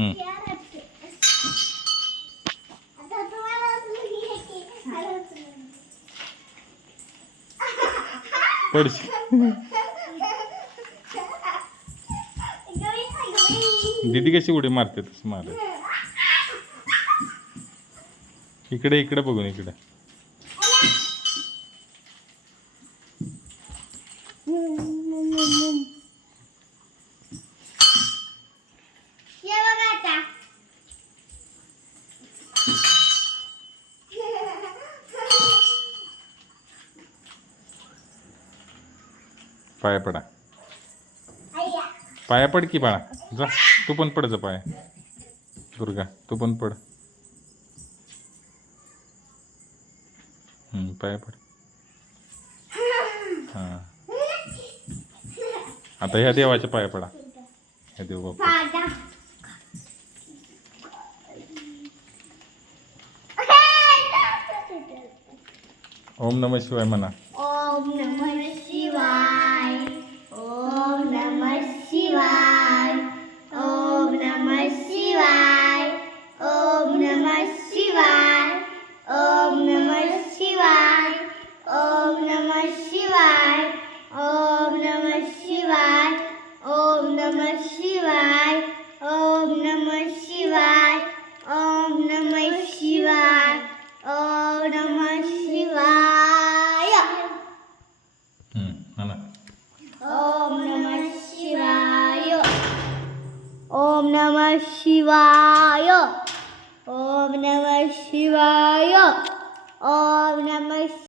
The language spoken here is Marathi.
हम्म. पडशी दीदी कशी उडी मारते तसं मार. इकडे इकडे बघून इकडे. पाया पडा. पाया पड की बाळा. जा तू पण पड. जा पाया. दुर्गा तू पण पड. पाया पड. हां आता ह्या देवाच्या पाया पडा. ह्या देव बाप्पा. ओम नमः शिवाय म्हणा. ओम नमः शिवाय. ओम नमः शिवाय. ओम नमः शिवाय. ओम नमः शिवाय. ओम नमः शिवाय. ओम नमः शिवाय. ओम नमः शिवाय. ओम नमः शिवाय. ओम नमः शिवाय. ओम नमः शिवाय. ओम नमः शिवाय. म्हणा. ओम नमः शिवाय. ओम नमः शिवाय. ओम नमः शिवाय. ओम नमः